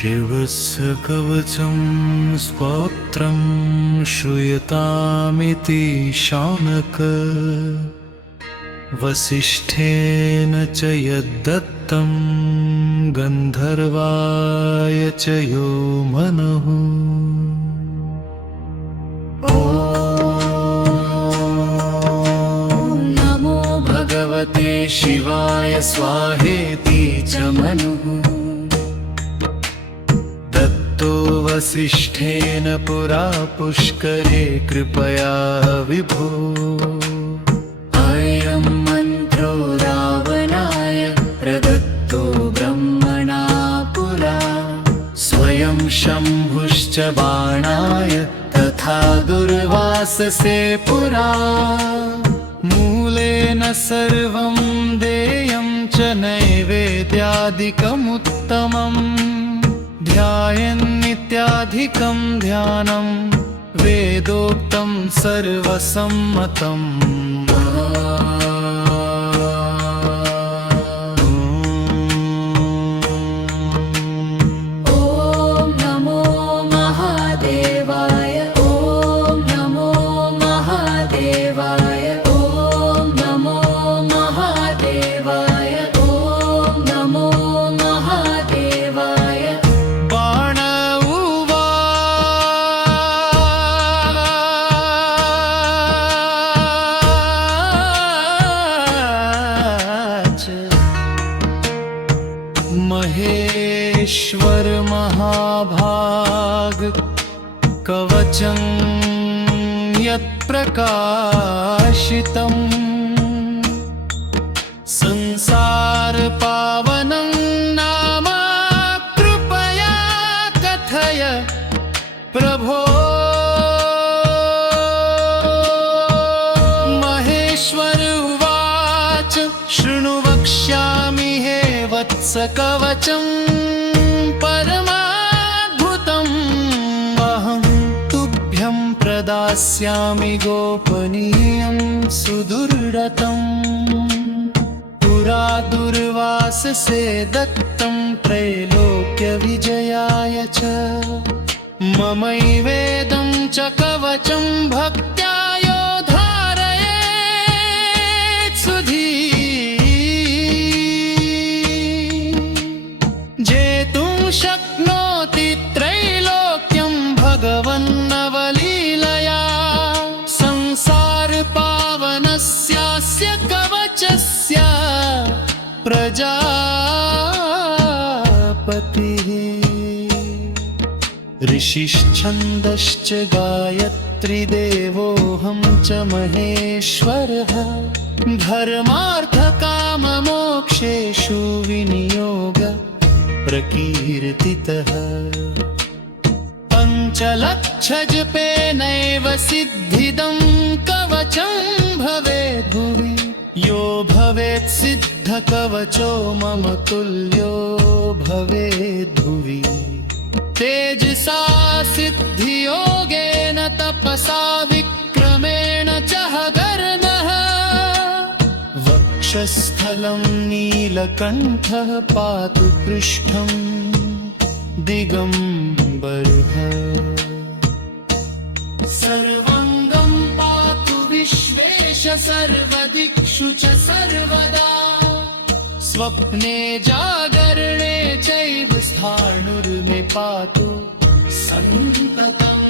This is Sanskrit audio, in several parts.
शिवस्य कवचं स्तोत्रं श्रूयतामिति शानक वसिष्ठेन च यद्दत्तं गन्धर्वाय च यो मनुः। ॐ नमो भगवते शिवाय स्वाहेति च मनुः दत्तो वसिष्ठेन पुरा पुष्करे कृपया विभो। अयं मन्त्रो रावणाय प्रदत्तो ब्रह्मणा पुरा स्वयं शम्भुश्च बाणाय तथा दुर्वाससे पुरा। मूलेन सर्वं देयं च नैवेद्यादिकमुत्तमम् ध्यायन्नित्याधिकं ध्यानं वेदोक्तं सर्वसम्मतम्। महेश्वर महाभाग कवचं यत्प्रकाशितं संसार पावनं नाम कृपया कथय प्रभो। महेश्वर उवाच शृणु वक्ष्यामि हे वत्स कवचं परमाद्भुतम् अहं तुभ्यं प्रदास्यामि गोपनीयं सुदुर्लभम्। पुरा दुर्वाससे दत्तं त्रैलोक्यविजयाय च ममैवेदं च कवचं भक्त्या यो धारयेत् सुधीः। जेतुं शक्नोति त्रैलोक्यं भगवन्नवलीलया संसार पावनस्यास्य कवचस्य प्रजापतिः। ऋषिश्छन्दश्च गायत्री देवोऽहं च महेश्वरः धर्मार्थकाममोक्षेषु विनियोग प्रकीर्तितः। पञ्चलक्षजपेनैव सिद्धिदं कवचं भवेत् भुवि यो भवेत् सिद्धकवचो मम तुल्यो भवेत् भुवि। तेजसा सिद्धियोगेन तपसा विक्रमेण च हगर्नः वक्षस्थलं नीलकण्ठः पातु पृष्ठं दिगम्बरः। सर्वाङ्गं पातु विश्वेश सर्वदिक्षु च सर्वदा स्वप्ने जागरणे चैव स्थाणुर्मे पातु सन्ततम्।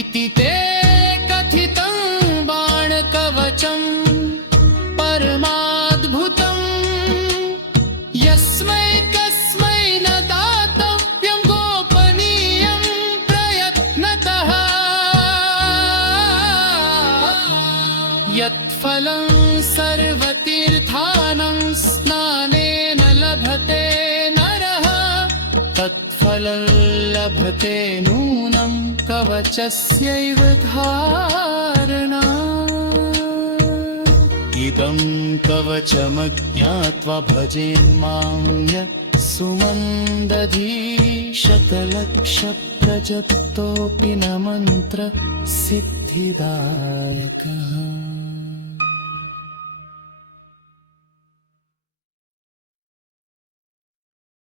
इति ते कथितं बाणकवचं परमाद्भुतम् यस्मै कस्मै न दातव्यं गोपनीयं प्रयत्नतः यत्फलं सर्वतीर्थानां स्नानेन लभते नरः तत्फलं लभते नूनं कवचस्यैव धारणा। इदं कवचमज्ञात्वा भजेन्मां यः सुमन्दधी शतलक्षप्रजप्तोऽपि न मन्त्र सिद्धिदायकः।